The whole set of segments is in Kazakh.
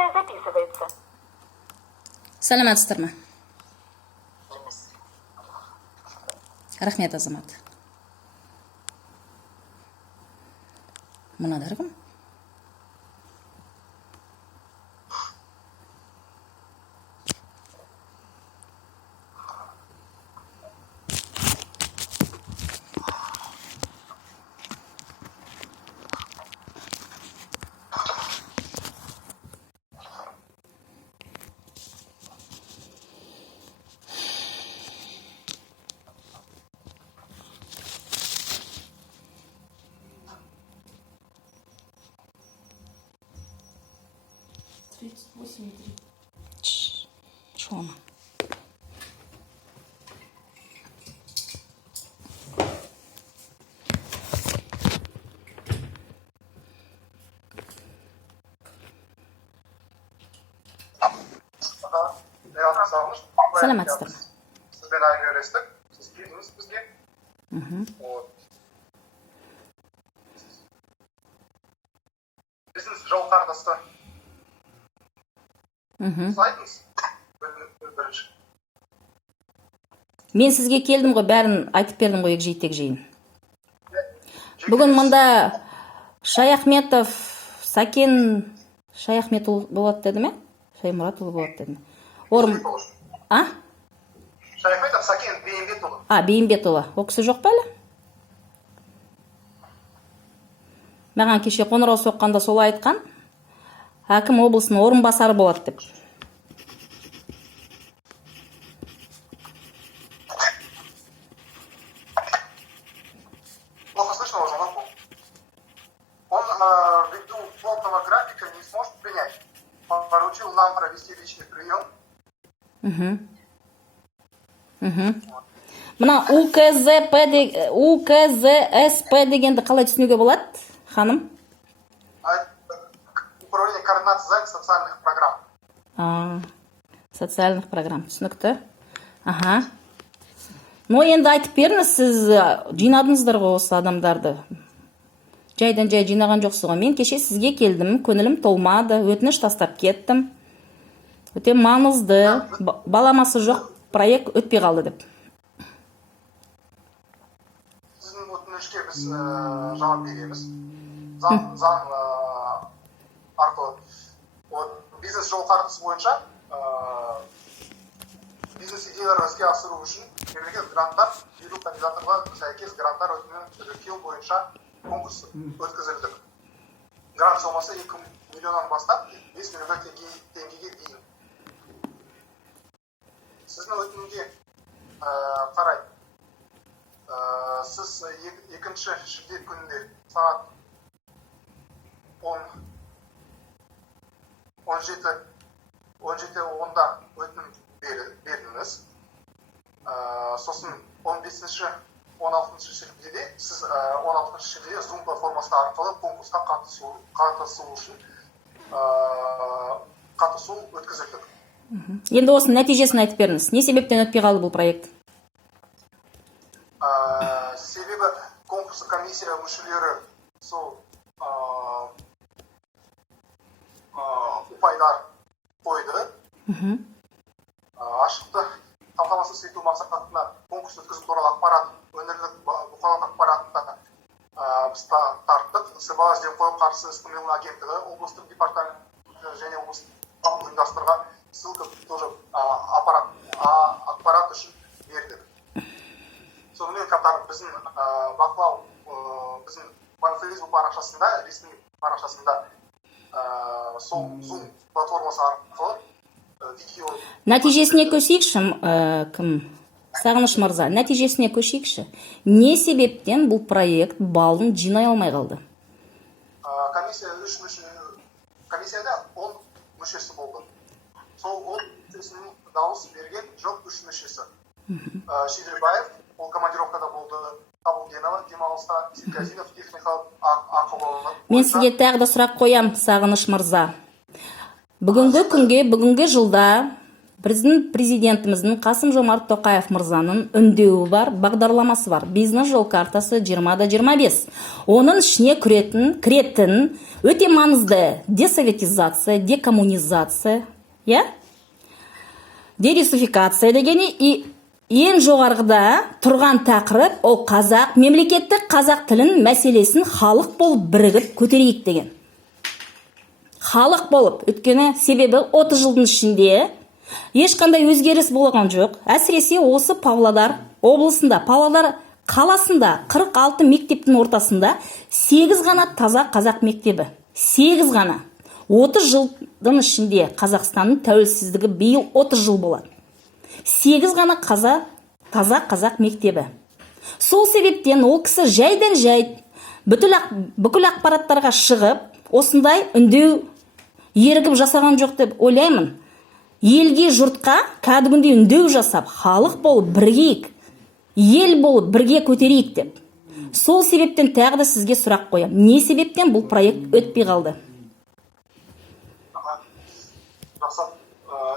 Конференция записывается. Саламатсыздар ма? Рахмет, Азамат. Мынадар кім? Чома. Саламатсыздар ма? Сізбен әңгімелестік, сіз келдіңіз бізге. Бизнес жол картасы. Сіз айтыңыз, бірінші. Мен сізге келдім ғой, бәрін айтып бердім ғой, егжей тегжейін. Бүгін мұнда Шаяхметов, Сакен Шаяхметұлы болады деді ме? Шаймұратұлы болады деді ме? А? Шаяхметов Сакен Бейімбетұлы. Бейімбетұлы. Ол кісі жоқ па әлі? Маған кеше қоңырау соққанда солай айтқан. Әкім облысының орынбасары болады деп. Плохо слышно уже, но он ввиду плотного графика не сможет принять. Он поручил нам провести личный прием. Мына УКЗСП дегенді қалай түсінуге болады, ханым? Управление координации занятых социальных программ. Социальных программ, түсінікті. Но енді айтып беріңіз, сіз жинадыңыздар ғой осы адамдарды. Жайдан жай жинаған жоқсыз ғой. Мен кеше сізге келдім, көңілім толмады, өтініш тастап кеттім. Өте маңызды, баламасы жоқ проект өтпей қалды деп. Сіздің өтінішке біз жауап береміз. Заң арқылы бизнес жол картасы бойынша бизнес идеяларын іске асыру үшін мемлекет гранттар беру кандидаттарға сәйкес гранттар іріктеу бойынша конкурс өткізілді. Грант сомасы 2 миллионнан бастап 5 миллион теңгеге дейін. Сіздің өтінімге қарай, сіз 2 шілде күнінде сағат 17:10-да өтінім бердіңіз. Сосын 15-16 шілдеде сіз 16 шілдеде Zoom платформасы арқылы конкурсқа қатысу өткізілді. Енді осының нәтижесін айтып беріңіз. Не себептен өтпей қалды бұл проект? Себебі конкурс комиссия мүшелері сол ұпайдар қойды. Ашықты қамтамасыз ету мақсатында конкурс өткізу туралы ақпарат, өңірлік бұқаралық ақпаратта біз тарттық. Сыбайлас жемқорлыққа қарсы іс-қимыл агенттігі, облыстық департамент және облыстық ұйымдастырған ссылка тоже ақпарат үшін бердік. Сонымен қатар біздің бақылау, біздің Facebook парақшасында, ресми парақшасында сол Zoom платформасы арқылы видео... Нәтижесіне көшейікші, кім? Сағыныш мырза, нәтижесіне көшейікші. Не себептен бұл проект балын жинай алмай қалды? Комиссияда 10 мүшесі болды. Сол 10 мүшесінің дауыс берген жоқ 3 мүшесі. Шидербаев, ол командировкада болды, Қабылденова, демалыста, Казинов, техникалық ақылы. Мен сізге тағы да сұрақ қоям, Сағыныш мырза. Бүгінгі күнге, бүгінгі жылда Біздің президентіміздің Қасым Жомарт Тоқаев мырзаның үндеуі бар, бағдарламасы бар. Бизнес жол картасы 20-25. Оның ішіне кіретін өте маңызды десоветизация, декоммунизация, дерусификация дегені ең жоғарғыда тұрған тақырып ол қазақ, мемлекеттік қазақ тілін мәселесін халық болып бірігіп көтерейік деген. Халық болып, өткені себебі 30 жылдың ішінде ешқандай өзгеріс болған жоқ. Әсіресе осы Павлодар облысында, Павлодар қаласында 46 мектептің ортасында 8 ғана таза қазақ мектебі. 8 ғана. 30 жылдың ішінде Қазақстанның тәуелсіздігі биыл 30 жыл болады. 8 ғана таза қазақ мектебі. Сол себептен ол кісі жайдан жай бүкіл ақпараттарға шығып, осындай үндеу ерігіп жасаған жоқ деп ойлаймын. Елге жұртқа кәдімгідей үндеу жасап, халық болып біргейік, ел болып бірге көтерейік деп. Сол себептен тағы да сізге сұрақ қоям. Не себептен бұл проект өтпей қалды? Жақсы.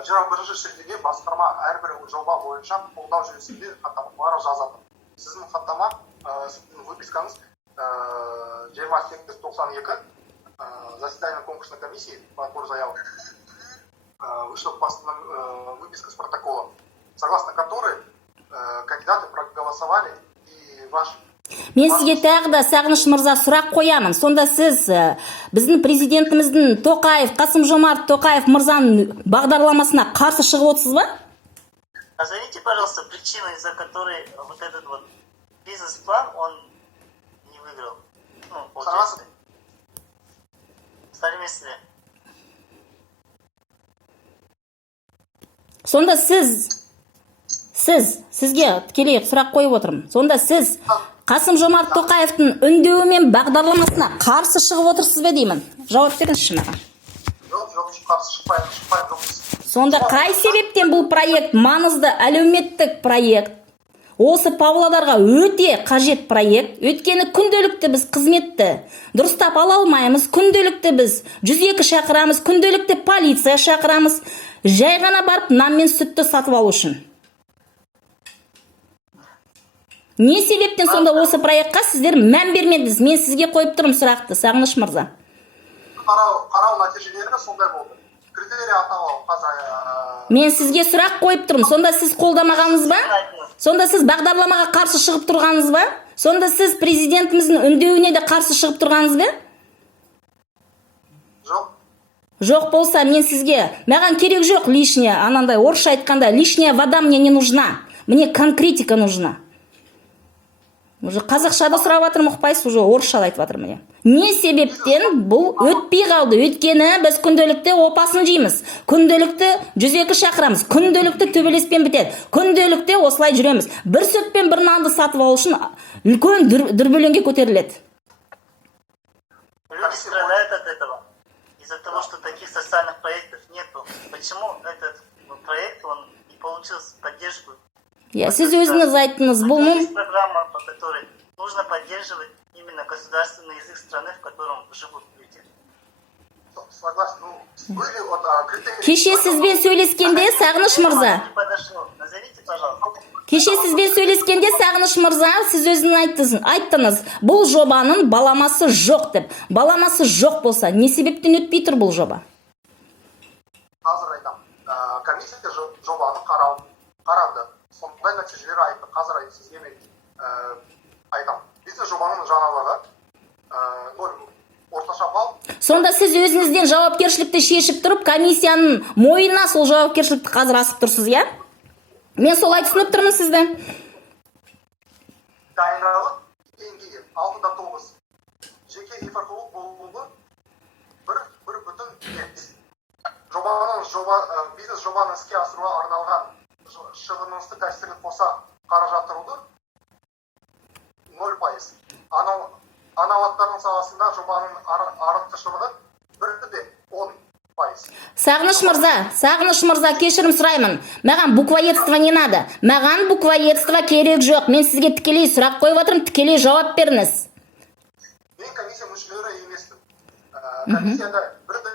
21 шілдеге басқарма әрбір жоба бойынша қолдау жүйесінде хаттамалар жазады. Сіздің хаттама, выпискаңыз 28-92 заседание конкурсной комиссии по отбору заявок. Вышла выписка с протокола, согласно которой кандидаты проголосовали и ваш... Мен сізге тағы да Сағыныш мырза сұрақ қоямын. Сонда сіз біздің президентіміздің Қасым Жомарт Тоқаев мырзаның бағдарламасына қарсы шығып отырсыз ба? Назовите, пожалуйста, причину, из-за которой вот этот вот бизнес-план, он не выиграл. Ну, получается. Сәлеметсіз бе? Сонда сізге тікелей сұрақ қойып отырмын. Сонда сіз Қасым Жомарт Тоқаевтың үндеуі мен бағдарламасына қарсы шығып отырсыз бе деймін. Жауап беріңізші маған. Жоқ, қарсы шықпаймын. Сонда қай себептен бұл проект маңызды әлеуметтік проект? Осы Павлодарға өте қажет проект. Өйткені күнделікті біз қызметті дұрыстап ала алмаймыз. Күнделікті біз 102 шақырамыз, күнделікті полиция шақырамыз. Жай ғана барып нан мен сүтті сатып алу үшін. Не себептен сонда осы проектқа сіздер мән бермедіңіз? Мен сізге қойып тұрмын сұрақты, Сағыныш мырза. Қарау нәтижелері сондай болды. Критерий аталау қазір. Мен сізге сұрақ қойып тұрмын. Сонда сіз қолдамағаныз ба? Сонда сіз бағдарламаға қарсы шығып тұрғаныз ба? Сонда сіз президентіміздің үндеуіне де қарсы шығып тұрғаныз ба? Жоқ. Жоқ болса, мен сізге, маған керек жоқ лишняя, анандай орысша айтқанда, лишняя вода мне не нужна. Мне конкретика нужна. Уже қазақшада сұрап жатырмын, ұқпайсыз, уже орысшада айтып жатырмын міне. Не себептен бұл өтпей қалды? Өйткені біз күнделікті опасын жейміз. Күнделікті 102 шақырамыз. Күнделікті төбелеспен бітеді. Күнделікті осылай жүреміз. Bir сүт пен бір нанды сатып алу үшін үлкен дүрбелеңге көтеріледі. Люди страдают от этого. Из-за того, что таких социальных проектов нету. Почему этот проект, он не получил поддержку? Сіз өзіңіз айттыңыз, бұл Есть программа, по которой нужно поддерживать именно государственный язык страны, в котором живут люди. Согласен. Кеше сізбен сөйлескенде, Сағыныш мырза. Назовите, пожалуйста. Кеше сізбен сөйлескенде, Сағыныш мырза, сіз өзіңіз айттыңыз, бұл жобаның баламасы жоқ деп. Баламасы жоқ болса, не себептен өтпей тұр бұл жоба? Қазір айтам. Комиссия жобаны қарады. Сондай нәтижелер айтты. Қазір сізге мен айтам. Бизнес жобаның жаңалығы 0 орташа балл. Сонда сіз өзіңізден жауапкершілікті шешіп тұрып, комиссияның мойнына сол жауапкершілікті қазір асып тұрсыз, я? Мен солай түсініп тұрмын сізді. Дайындалып, деңгейі 6-9. Жеке инфрақұрылым болуы 1,5. Бизнес жобаны іске асыруға арналған шығыныңызды дәстүрлі қоса қаражаттыруды 0%. Анауаттардың саласында жобаның артықшылығы 1,10%. Сағыныш мырза, кешірім сұраймын. Маған буквоедство не надо. Маған буквоедство керек жоқ. Мен сізге тікелей сұрақ қойып отырмын, тікелей жауап беріңіз. Мен комиссия мүшелері емеспін. Комиссияда бірді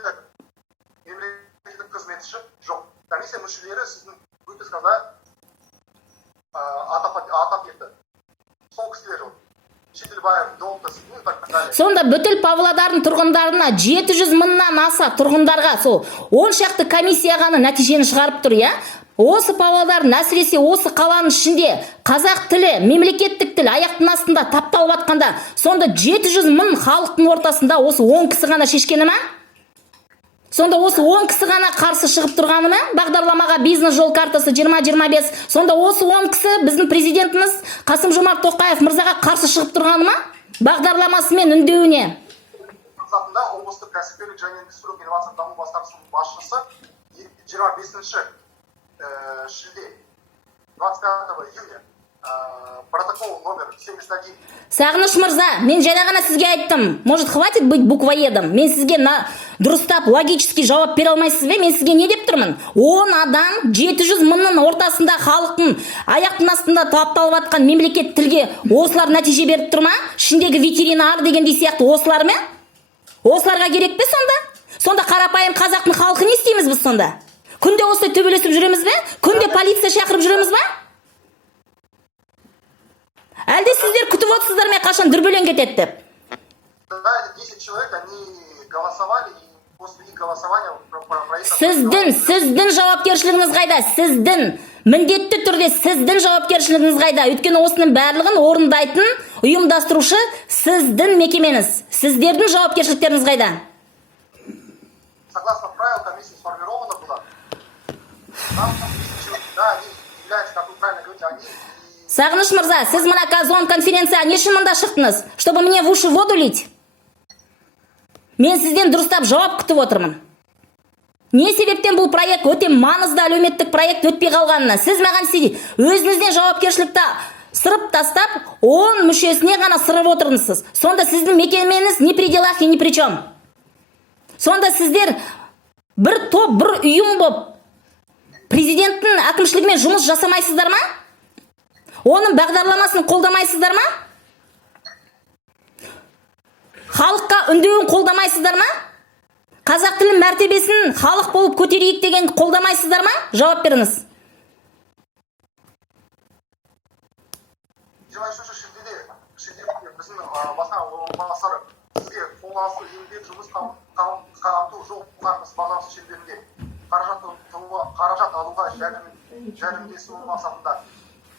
мемлекеттік қызметші жоқ. комиссия мүшелері сіздің выпискада атап кетті. Сол кісілер Шетелбаев, Долтас, и так далее. Сонда бүткіл Павлодардың тұрғындарына 700 мыңнан аса тұрғындарға сол 10 шақты комиссия ғана нәтижені шығарып тұр, я? Осы Павлодардың, әсіресе осы қаланың ішінде қазақ тілі, мемлекеттік тіл аяқтың астында тапталып атқанда, сонда 700 мың халықтың ортасында осы 10 кісі ғана шешкені ма? Сонда осы 10 кісі ғана қарсы шығып тұрғаны ма? Бағдарламаға бизнес жол картасы 20-25. Сонда осы 10 кісі біздің президентіміз Қасым-Жомарт Тоқаев мырзаға қарсы шығып тұрғаны ма? Бағдарламасымен үндеуіне. Мақсатында облыстық кәсіпкерлік және индустриялық инновациялық даму басқармасының басшысы 25 шілде 25 июня протокол номер 71. Сағыныш мырза, мен жаңа ғана сізге айттым. Может, хватит быть буквоедом? Мен сізге дұрыстап, логически жауап бере алмайсыз бе? Мен сізге не деп тұрмын? 10 адам 700 мыңның ортасында халықтың аяқтың астында тапталып атқан мемлекет тілге осылар нәтиже беріп тұр ма? Ішіндегі ветеринар дегендей сияқты осылар ма? Осыларға керек пе сонда? Сонда қарапайым қазақтың халқы не істейміз біз сонда? Күнде осылай төбелесіп жүреміз бе? Күнде полиция шақырып жүреміз ба? Әлде сіздер күтіп отырсыздар ма қашан дүрбелең кетеді деп? Да, 10 человек, они голосовали, и после их голосования правительство... Сіздің жауапкершілігіңіз қайда? Сіздің, міндетті түрде сіздің жауапкершілігіңіз қайда? Өйткені осының барлығын орындайтын ұйымдастырушы сіздің мекемеңіз. Сіздердің жауапкершіліктеріңіз қайда? Согласно правил, комиссия сформирована была. Там, да, они являются, как вы правильно говорите, они... Сағыныш мырза, сіз мына Казон конференция не үшін мында шықтыңыз? Чтобы мне в уши воду лить? Мен сізден дұрыстап жауап күтіп отырмын. Не себептен бұл проект өте маңызды әлеуметтік проект өтпей қалғанына? Сіз маған өзіңізден жауапкершілікті сырып тастап, 10 мүшесіне ғана сырып отырмысыз. Сонда сіздің мекемеңіз не при делах и ни при чем. Сонда сіздер бір топ, бір ұйым болып, президенттің әкімшілігімен жұмыс жасамайсыздар ма? Оның бағдарламасын қолдамайсыздар ма? Халыққа үндеуін қолдамайсыздар ма? Қазақ тілін мәртебесін халық болып көтерейік деген қолдамайсыздар ма? Жауап беріңіз. 23 шілдеде біздің басқа орынбасары сізге қолданысты еңбек жұмыс қамту жол бағдарламасы шеңберінде қаражат алуға жәрдемдесу мақсатында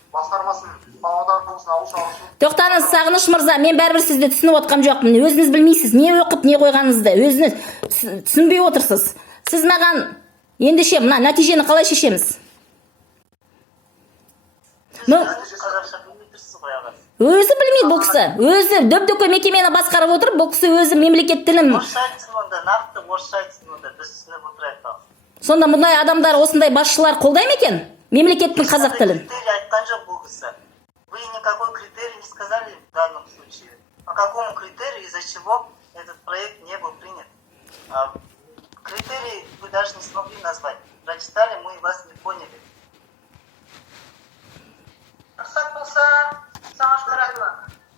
басқармасын Павлодар облысына ауыл шаруашылығы. Тоқтаңыз, Сағыныш мырза, мен бәрібір сізді түсініп отқан жоқпын. Өзіңіз білмейсіз, не оқып, не қойғаныңызды. Өзіңіз түсінбей отырсыз. Сіз маған ендеше мына нәтижені қалай шешеміз? Өзі білмейді бұл кісі. Өзі дөп-дөпке мекемені басқарып отыр. Бұл кісі өзі мемлекет тілін. Сонда мұндай адамдар, осындай басшылар қолдай ма екен? Мемлекеттің қазақ тілін. Вы никакой критерий не сказали в данном случае. По какому критерию, из-за чего этот проект не был принят? Критерии вы даже не смогли назвать. Прочитали, мы вас не поняли.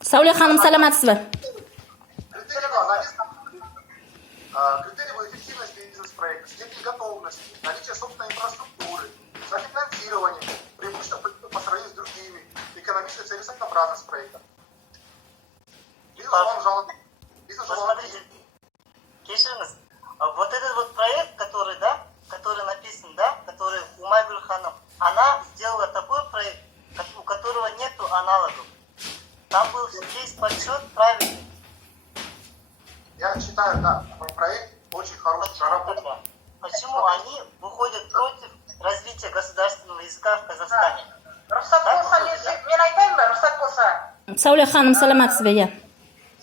Сауле ханым, саламатсыз ба? Критерий эффективности бизнес-проекта, степень готовности, наличие собственной инфраструктуры, софинансирование, преимущество по сравнению с другими, экономическая целесообразность проекта. Посмотрите, Кеширіңіз, вот этот вот проект, который написан, который у Майгуль Ханым, она сделала такой проект, у которого нету аналогов. Там был весь подсчет правильный. Я считаю, да, проект очень хороший, проработан. Почему они выходят против развития государственного языка в Казахстане? Рұқсат болса, мен айтайын ба, рұқсат болса? Сауле ханым, саламатсыз ба, иә?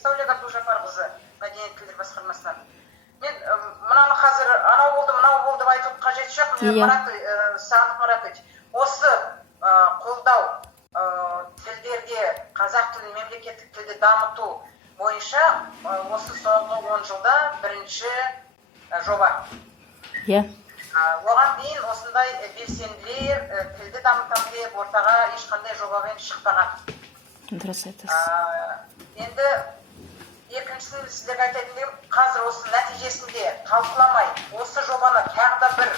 Сауле Ғабдужафарқызы, мәдениет тілдер басқармасынан. Мен мынаны қазір анау болды деп айтып қажет жоқ. Сағындық Мұратович, осы қолдау тілдерде, қазақ тілін мемлекеттік тілді дамыту бойынша осы соңғы 10 жылда бірінші жоба. Иә. Оған дейін осындай белсенділер тілді дамытамын деп ортаға ешқандай жобамен шықпаған. Дұрыс айтасыз. Енді екіншісін сіздерге айтайын дегенім, қазір осы нәтижесінде талқыламай, осы жобаны тағы да бір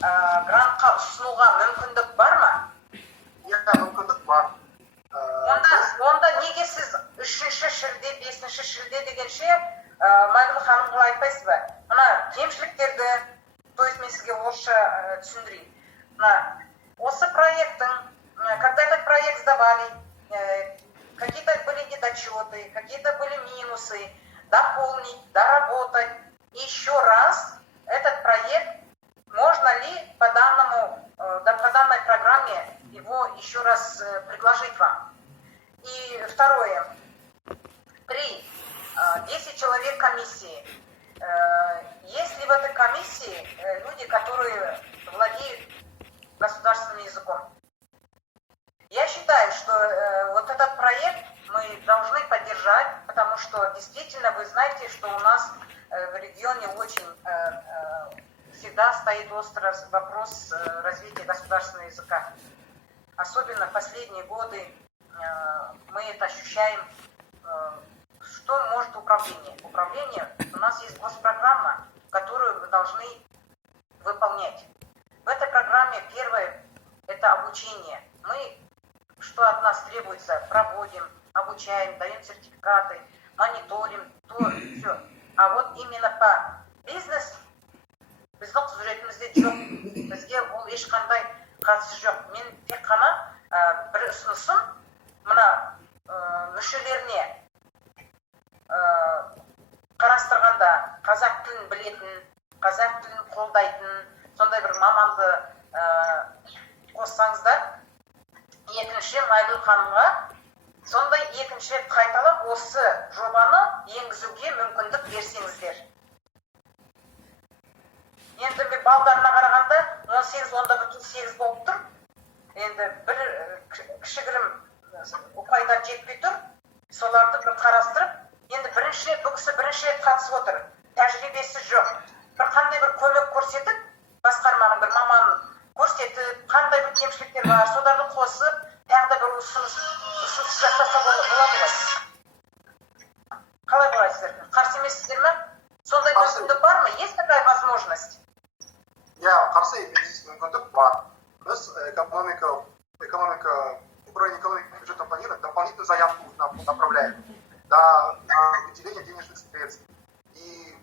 грантқа ұсынуға мүмкіндік бар ма? Иә, мүмкіндік бар. Онда неге сіз 3-ші шілде, 5-ші шілде дегенше Майгүл ханымға айтпайсыз ба? Мына кемшіліктерді, то есть мен сізге орысша түсіндірейін. Осы проекттің, когда этот проект сдавали, какие-то были недочеты, какие-то были минусы, дополнить, доработать. Еще раз этот проект, можно ли по данной программе его еще раз предложить вам? И второе. При 10 человек комиссии. Есть ли в этой комиссии люди, которые владеют государственным языком? Я считаю, что вот этот проект мы должны поддержать, потому что действительно вы знаете, что у нас в регионе очень всегда стоит острый вопрос развития государственного языка. Особенно в последние годы мы это ощущаем. Что может управление? Управление, у нас есть госпрограмма, которую мы должны выполнять. В этой программе первое – это обучение. Мы, что от нас требуется, проводим, обучаем, даем сертификаты, мониторим, то все. А вот именно по бизнес біздің құзыретімізде жоқ. Бізге ол ешқандай қатысы жоқ. Мен тек қана бір ұсынысым мына мүшелеріне қарастырғанда қазақ тілін білетін, қазақ тілін қолдайтын, сондай бір маманды қоссаңыздар, екінші Майгүл ханымға сондай екінші рет қайталап осы жобаны енгізуге мүмкіндік берсеңіздер. Енді мен балдарына қарағанда 18-18 болып тұр. Енді бір кішігірім ұпайдар жетпей тұр. Соларды бір қарастырып, енді бұл кісі бірінші рет қатысып отыр. Тәжірибесі жоқ. Бір қандай бір көмек көрсетіп, басқарманың бір маманын көрсетіп, қандай бір кемшіліктер бар, соларды қосып, тағы да бір ұсыныс жасаса болады ғой. Қалай боласыздар? Қарсы емессіздер ме? Сондай мүмкіндік бар ма? Есть такая возможность? Иә, қарсы емес мүмкіндік бар. Біз управление экономики и бюджетного планирования дополнительную заявку направляем на выделение денежных средств. И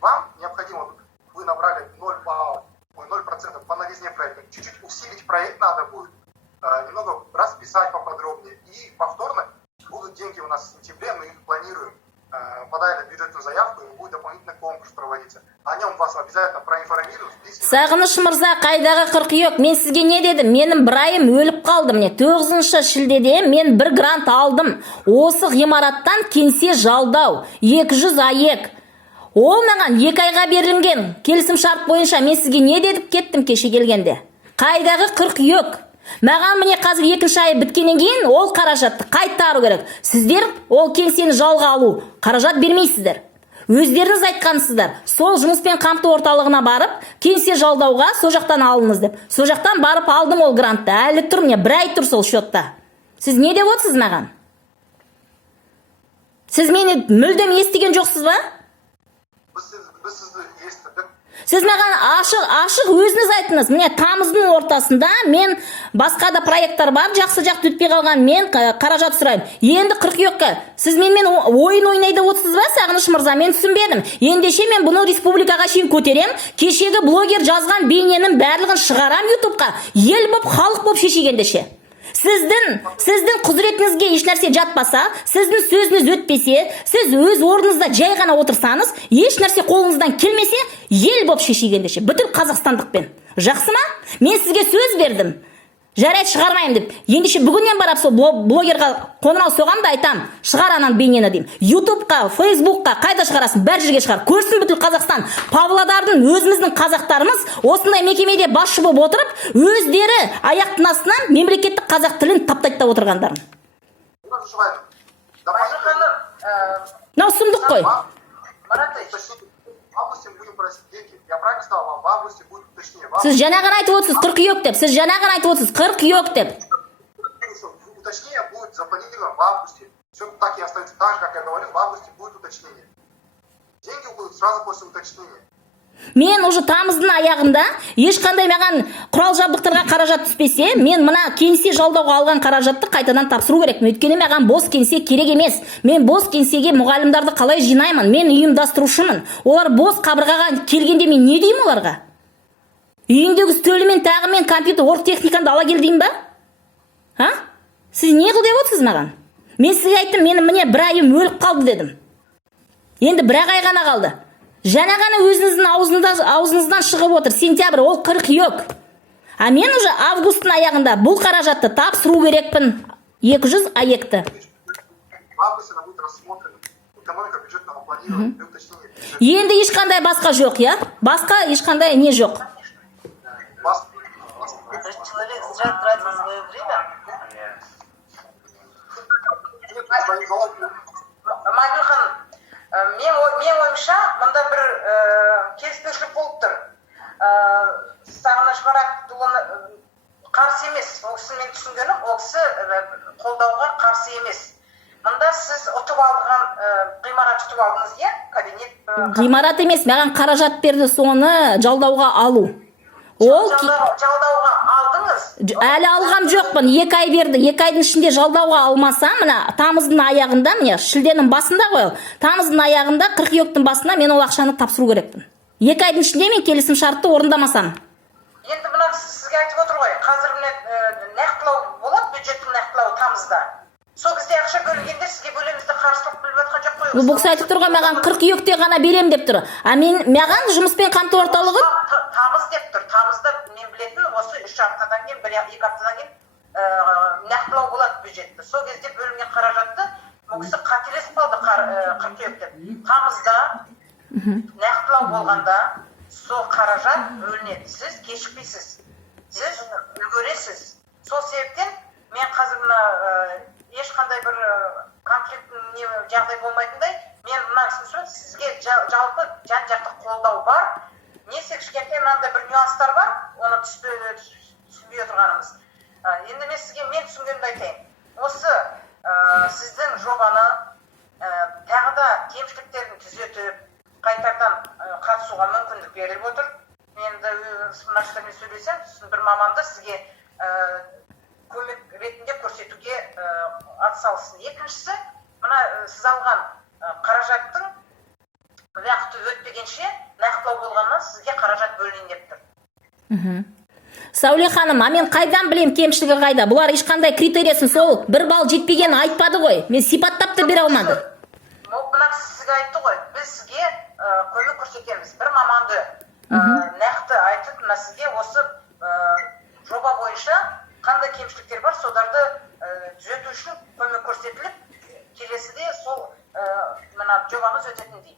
вам необходимо, вы набрали 0% по новизне проекта, чуть-чуть усилить проект надо будет, немного расписать поподробнее. И повторно будут деньги у нас в сентябре, мы их планируем. Подали бюджетную заявку, и будет дополнительный конкурс проводиться. О нем вас обязательно проинформируют. Сағыныш мырза, қайдағы қырқүйек? Мен сізге не дедім? Менің бір айым өліп қалды. Міне 9 шілдеде мен бір грант алдым. Осы ғимараттан кеңсе жалдау 200 аек. Ол маған 2 айға берілген. Келісім шарт бойынша мен сізге не дедіп кеттім кеше келгенде? Қайдағы қырқүйек? Маған міне қазір 2 ай біткеннен кейін ол қаражатты қайтару керек. Сіздер ол кеңсені жалға алу қаражат бермейсіздер. Өздеріңіз айтқансыздар. Сол жұмыспен қамту орталығына барып, кеңсе жалдауға со жақтан алыңыз деп. Со жақтан барып алдым ол грантты. Әлі тұр міне, 1 ай тұр сол счетта. Сіз не деп отырсыз маған? Сіз мені мүлдем естіген жоқсыз ба? Біз сізді естідік. Сіз маған ашық өзіңіз айтыңыз. Міне тамыздың ортасында мен басқа да проекттар бар, жақсы-жақсы өтпей қалған, мен қаражат сұраймын. Енді қыркүйекке сіз менімен ойын ойнайды отырсыз ба, Сағыныш мырза? Мен түсінбедім. Ендеше мен бұны республикаға шейін көтерем, кешегі блогер жазған бейненің барлығын шығарам ютубқа. Ел боп, халық боп шешегендеше. Сіздің құзыретіңізге еш нәрсе жатпаса, сіздің сөзіңіз өтпесе, сіз өз орныңызда жай ғана отырсаңыз, еш нәрсе қолыңыздан келмесе, ел боп шешегендеше, бүткіл қазақстандықпен. Жақсы ма? Мен сізге сөз бердім. Жарайды, шығармайым деп. Ендеше бүгіннен барап сол блогерға қоңырау соғам да айтам, шығар анан бейнені деймін. ютубқа, фейсбукқа қайда шығарасың? Бәр жерге шығар. Көрсін бүткіл Қазақстан. Павлодардың, өзіміздің қазақтарымыз осындай мекемеде басшы болып отырып, өздері аяқтың астынан мемлекеттік қазақ тілін таптайтта отырғандарын. Мынау сұмдық қой. В августе мы будем просить деньги. Я правильно сказал, в августе будет точнее. Сіз жаңағын айтып отырсыз, қыркүйек деп. Сіз жаңағын айтып отырсыз, қыркүйек деп. Уточнение будет запланировано в августе. Все так и остается так же, как я говорил, в августе будет уточнение. Деньги будут сразу после уточнения. Мен уже тамыздың аяғында ешқандай маған құрал жабдықтарға қаражат түспесе, мен мына кеңсе жалдауға алған қаражатты қайтадан тапсыру керек. Өйткені маған бос кеңсе керек емес. Мен бос кеңсеге мұғалімдарды қалай жинаймын? Мен ұйымдастырушымын. Олар бос қабырғаға келгенде мен не деймін оларға? Үйіңдегі үстелі мен тағы мен компьютер оргтехниканы ала кел деймін ба? А? Сіз не қыл деп отырсыз маған? Мен сізге айттым, менің міне бір айым өліп қалды дедім. Енді бір ай ғана қалды. Жаңа ғана өзіңіздің аузыңыздан шығып отыр. Сентябрь, ол қыркүйек. А мен уже августтың аяғында бұл қаражатты тапсыру керекпін. 200 аекті. Енді ешқандай басқа жоқ, я? Басқа ешқандай не жоқ. То есть человек зря тратит свое время. Майгүл ханым, мен ойымша мында бір келіспеушілік болып тұр. Сағыныш Маратұлы қарсы емес. Ол кісі мен түсінгенім, ол кісі қолдауға қарсы емес. Мында сіз ұтып алған ғимарат ұтып алдыңыз, иә? Кабинет. Ғимарат емес, маған қаражат берді, соны жалдауға алу. Ол жалдауға алдыңыз? Әлі алғам жоқпын, 2 ай берді. 2 айдың ішінде жалдауға алмасам, мына тамыздың аяғында, міне шілденің басында ғой, тамыздың аяғында, қыркүйектің басында мен ол ақшаны тапсыру керекпін. 2 айдың ішінде мен келісім шартты орындамасам. Енді мына сізге айтып отыр ғой, қазір нақтылау болады, бюджеттің нақтылауы тамызда. Сол кезде ақша бөлінгенде сізге бөлемізді қарсылық біліп жатқан жоқ қой. Бұл кісі айтып тұрған маған қыркүйекте ғана берем деп тұр. А маған жұмыспен қамту орталығы тамыз деп тұр. Тамызда мен білетін осы 3 аптадан кейін, 2 аптадан кейін нақтылау болады бюджетті. Сол кезде бөлінген қаражатты бұл кісі қателесіп қалды қыркүйекте. Тамызда нақтылау болғанда сол қаражат бөлінеді. Сіз кешікпейсіз. Сіз үлгересіз. Сол себептен мен қазір мына ешқандай бір конфликт жағдай болмайтындай, мен мына сізге жалпы жан-жақты қолдау бар. Несі кішкентай мынандай бір нюанстар бар, оны түсінбей отырғанымыз. Енді мен сізге мен түсінгенді айтайын. Осы сіздің жобаны тағы да кемшіліктерін түзетіп, қайтардан қатысуға мүмкіндік беріліп отыр. Мен де мынашылармен сөйлесем, бір маманды сізге көмек ретінде көрсетуге атсалыссын. Екіншісі, мына сіз алған қаражаттың уақыты өтпегенше нақтылау болғаннан сізге қаражат бөлінейін деп тұр. Сәуле ханым, мен қайдан білем кемшілігі қайда? Бұлар ешқандай критериясын сол 1 балл жетпегенін айтпады ғой. Мен сипаттап та бере алмады. Мына сізге айтты ғой, біз сізге көмек көрсетеміз. Бір маманды нақты айтып, мына сізге осы жоба бойынша қандай кемшіліктер бар, соларды түзету үшін көмек көрсетіліп, келесіде сол мына жобамыз өтетін дейді.